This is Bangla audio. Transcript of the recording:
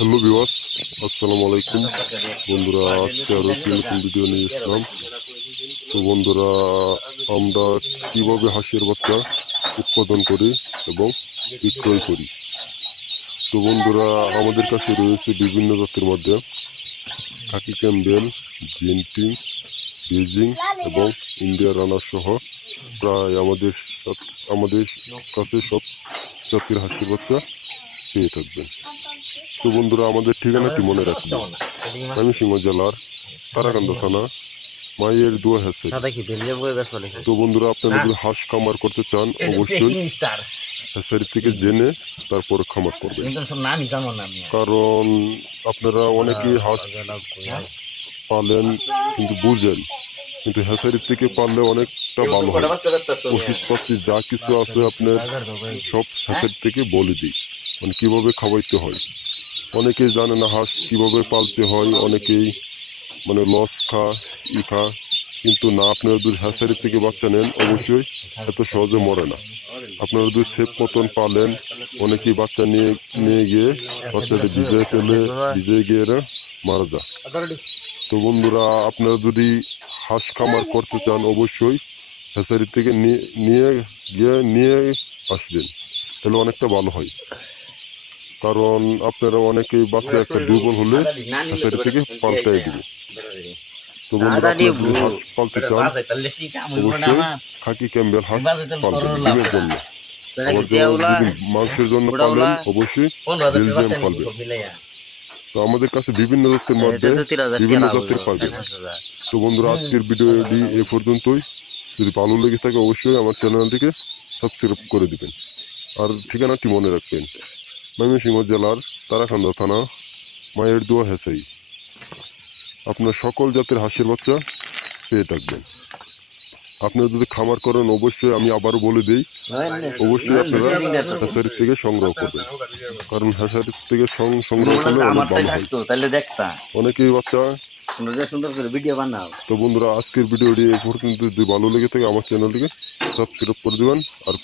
হ্যালো ভিউয়ার্স, আসসালামু আলাইকুম বন্ধুরা। আজকে আরও একটি নতুন ভিডিও নিয়ে এসলাম। তো বন্ধুরা, আমরা কীভাবে হাঁসের বাচ্চা উৎপাদন করি এবং বিক্রয় করি। তো বন্ধুরা, আমাদের কাছে রয়েছে বিভিন্ন জাতের মধ্যে খাকি ক্যাম্বেল, জিএনপি, বেজিং এবং ইন্ডিয়া রানার সহ প্রায় আমাদের কাছে সব জাতের হাঁসের বাচ্চা পেয়ে থাকবেন। তো বন্ধুরা, আমাদের ঠিকানাটি মনে রাখবেন, ময়মনসিংহ জেলার তারাকান্দা থানা, মায়ের দোয়া হ্যাচারি। তো বন্ধুরা, আপনারা যদি হাঁস খামার করতে চান অবশ্যই হ্যাচারি থেকে জেনে তারপর খামার করবেন, কারণ আপনারা অনেকেই হাঁস পালেন কিন্তু বুঝেন, কিন্তু হ্যাচারি থেকে পারলে অনেকটা ভালো হয়। ওষুধপাতি যা কিছু আছে আপনার সব হ্যাচারি থেকে বলে দিই, মানে কীভাবে খাওয়াইতে হয়। অনেকেই জানে না হাঁস কীভাবে পালতে হয়, অনেকেই মানে লস খা, কিন্তু না, আপনারা যদি হ্যাচারি থেকে বাচ্চা নেন অবশ্যই এত সহজে মরে না। আপনারা যদি সেফ মতন পালেন, অনেকেই বাচ্চা নিয়ে গিয়ে বাচ্চাটা ভিজে গিয়ে মারা যায়। তো বন্ধুরা, আপনারা যদি হাঁস খামার করতে চান অবশ্যই হ্যাচারি থেকে নিয়ে আসবেন, তাহলে অনেকটা ভালো হয়। কারণ আপনারা অনেকেই বাচ্চা একটা দুর্বল হলে হ্যাচারি থেকে পাল্টাই দিবে। তো বন্ধুরা, আপনারা যদি হাঁস পালতে চান অবশ্যই খাকি ক্যাম্বেল হাঁস পালবেন ডিমের জন্য। আবার যদি মাংসের জন্য পালবেন অবশ্যই বেলজিয়াম পালবেন। তো আমাদের কাছে বিভিন্ন জাতের মধ্যে বিভিন্ন জাতের পালবেন। তো বন্ধুরা, আজকের ভিডিওটি এ পর্যন্তই। যদি ভালো লেগে থাকে অবশ্যই আমার চ্যানেলটিকে সাবস্ক্রাইব করে দিবেন, আর ঠিকানাটি মনে রাখবেন, ময়মনসিংহ জেলার তারাকান্দা থানা, মায়ের দোয়া হ্যাচারি। আপনার সকল জাতের হাঁসের বাচ্চা পেয়ে থাকবেন। আপনারা যদি খামার করেন অবশ্যই, আমি আবারও বলে দিই, অবশ্যই আপনারা হ্যাচারি থেকে সংগ্রহ করবেন, কারণ হ্যাচারি থেকে সংগ্রহ করলে অনেক ভালো হয়। অনেকেই বাচ্চা। তো বন্ধুরা, আজকের ভিডিওটি এই পর্যন্ত। যদি ভালো লেগে থাকে আমার চ্যানেলটিকে সাবস্ক্রাইব করে দেবেন। আর